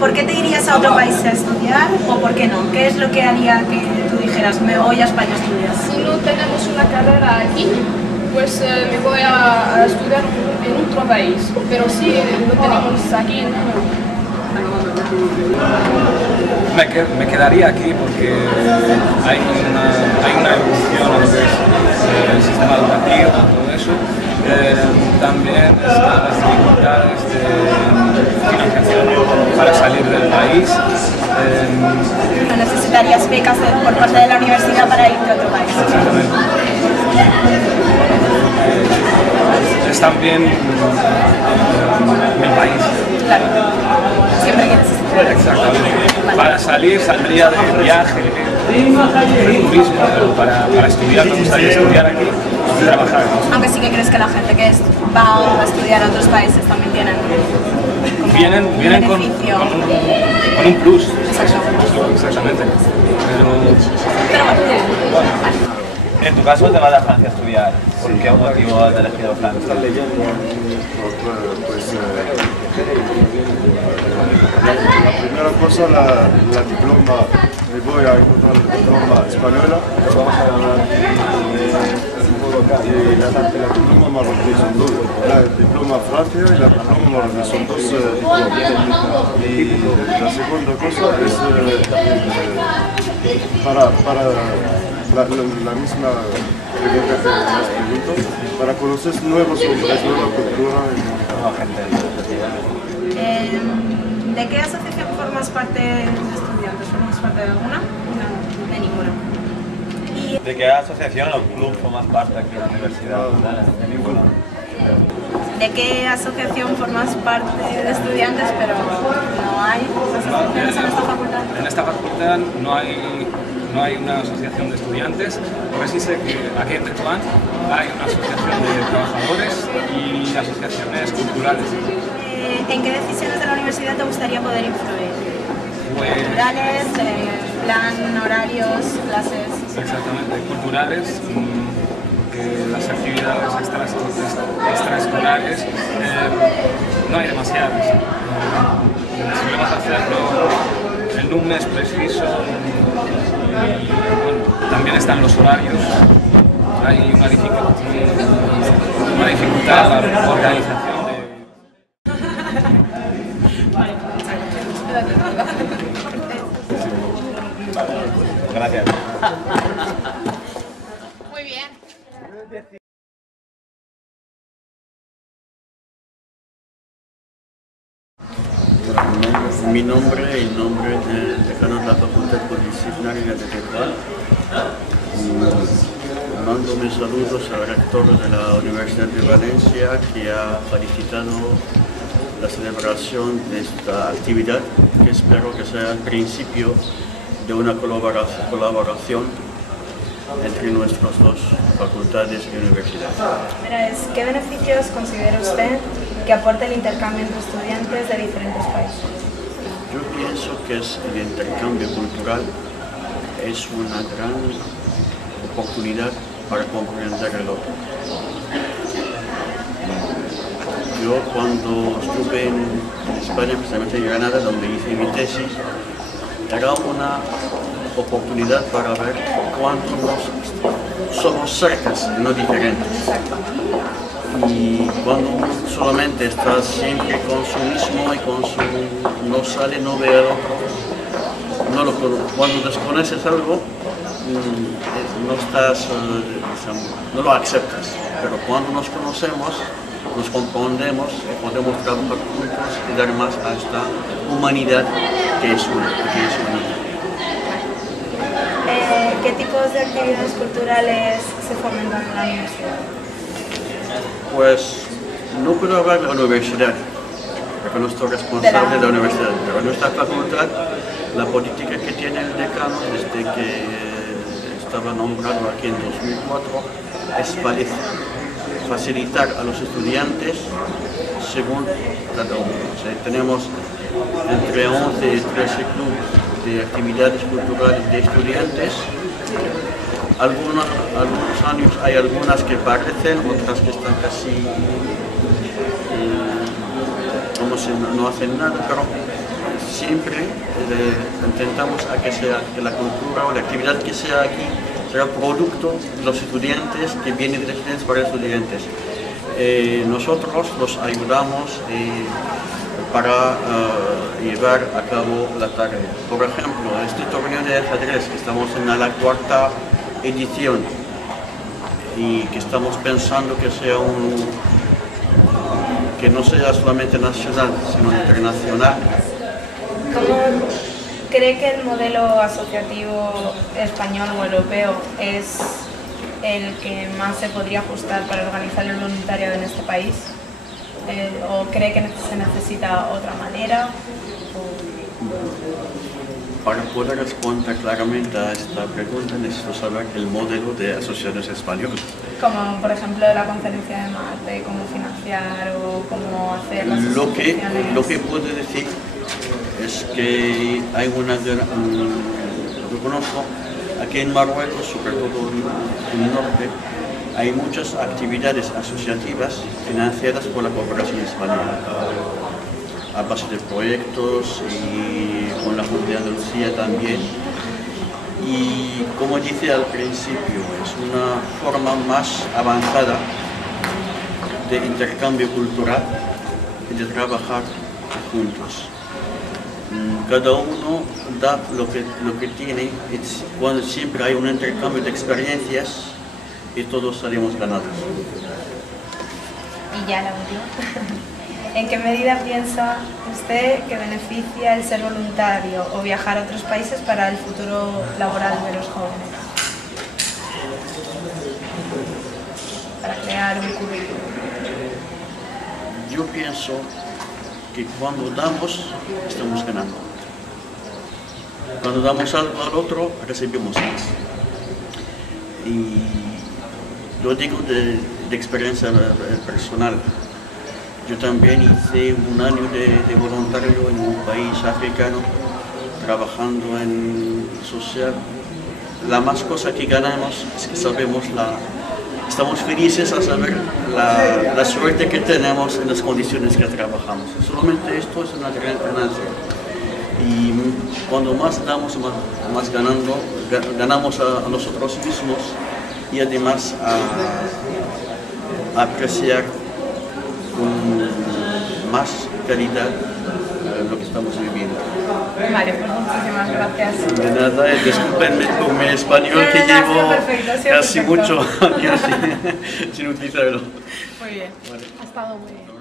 ¿Por qué te irías a otro país a estudiar o por qué no? ¿Qué es lo que haría que tú dijeras, me voy a España a estudiar? Si no tenemos una carrera aquí, pues me voy a estudiar en otro país, pero si lo tenemos aquí, no. Me quedaría aquí porque hay una evolución a lo que es el sistema educativo, todo eso. También están las dificultades de financiación para salir del país. ¿No necesitarías becas por parte de la universidad para irte a otro país? Exactamente. Es también mi país. Claro, siempre que necesites. Exactamente. Para salir, saldría de viaje, de turismo, pero para estudiar, me gustaría estudiar aquí y trabajar aquí. Aunque sí que crees que la gente que va a estudiar a otros países también Vienen con un plus. Exactamente. Pero bueno. En tu caso te vas a Francia a estudiar. ¿Por qué motivo has elegido Francia? La primera cosa, la diploma, me voy a encontrar la diploma española y la diploma marroquí, son dos. La diploma Francia y la diploma marroquí, son dos diplomas. Y la segunda cosa es para la misma pregunta que me has preguntado, para conocer nuevos hombres, nueva cultura y nueva gente. ¿De qué asociación formas parte de estudiantes? ¿Formas parte de alguna? No, de ninguna. ¿De qué asociación o club formas parte aquí en la universidad? De ninguna. ¿De qué asociación formas parte de estudiantes, pero no hay asociaciones en esta facultad? En esta facultad no hay una asociación de estudiantes, pero sí sé que aquí en Tetuán hay una asociación de trabajadores y asociaciones culturales. ¿En qué decisiones de la universidad te gustaría poder influir? Pues, ¿Culturales, plan, horarios, clases? exactamente, culturales, que las actividades extraescolares no hay demasiadas. Solemos hacerlo en un mes preciso y bueno, también están los horarios. Hay una dificultad para la organización. Gracias. Muy bien. Mi nombre y el nombre del decano de la Facultad Pluridisciplinaria de Tetuán. Mando mis saludos al rector de la Universidad de Valencia, que ha felicitado la celebración de esta actividad, que espero que sea el principio de una colaboración entre nuestras dos facultades y universidades. ¿Qué beneficios considera usted que aporta el intercambio entre estudiantes de diferentes países? Yo pienso que el intercambio cultural es una gran oportunidad para comprender el otro. Yo cuando estuve en España, especialmente en Granada, donde hice mi tesis, era una oportunidad para ver cuánto somos cercas, no diferentes. Y cuando solamente estás siempre con su mismo y con su no sale, no ve al otro, cuando desconoces algo, no lo aceptas. Pero cuando nos conocemos, nos comprendemos y podemos trabajar juntos y dar más a esta humanidad que es única. ¿Qué tipos de actividades culturales se fomentan en la universidad? Pues no puedo hablar de la universidad, porque no estoy responsable de la universidad, pero en nuestra facultad la política que tiene el decano desde que estaba nombrado aquí en 2004 es facilitar a los estudiantes según cada uno. O sea, tenemos entre 11 y 13 clubes de actividades culturales de estudiantes. Algunos años hay algunas que parecen, otras que están casi no hacen nada, pero siempre intentamos a que la cultura o la actividad que sea aquí sea producto de los estudiantes, que vienen de estudiantes para estudiantes. Nosotros los ayudamos para llevar a cabo la tarea. Por ejemplo, este torneo de ajedrez, que estamos en la cuarta edición y que estamos pensando que sea que no sea solamente nacional, sino internacional. ¿Cómo cree que el modelo asociativo español o europeo es el que más se podría ajustar para organizar el voluntariado en este país? ¿O cree que se necesita otra manera? Para poder responder claramente a esta pregunta necesito saber el modelo de asociaciones españolas. Como por ejemplo la conferencia de Marte, cómo financiar o cómo hacer las asociaciones. Lo que puedo decir es que hay yo conozco aquí en Marruecos, sobre todo en el norte, hay muchas actividades asociativas financiadas por la cooperación española, a base de proyectos y con la Junta de Andalucía también. Y como dice al principio, es una forma más avanzada de intercambio cultural y de trabajar juntos. Cada uno da lo que tiene, cuando siempre hay un intercambio de experiencias y todos salimos ganados. Y ya la última. ¿En qué medida piensa usted que beneficia el ser voluntario o viajar a otros países para el futuro laboral de los jóvenes? Para crear un currículum. Yo pienso que cuando damos, estamos ganando. Cuando damos algo al otro, recibimos más. Y lo digo de experiencia personal. Yo también hice un año de voluntario en un país africano, trabajando en social. La más cosa que ganamos es que estamos felices a saber la suerte que tenemos en las condiciones que trabajamos. Solamente esto es una gran ganancia. Y cuando más damos, más ganamos a nosotros mismos y además a apreciar con más calidad lo que estamos viviendo. Vale, pues muchísimas gracias. De nada, discúlpenme por mi español que llevo casi muchos años sin utilizarlo. Muy bien, Vale. ha estado muy bien.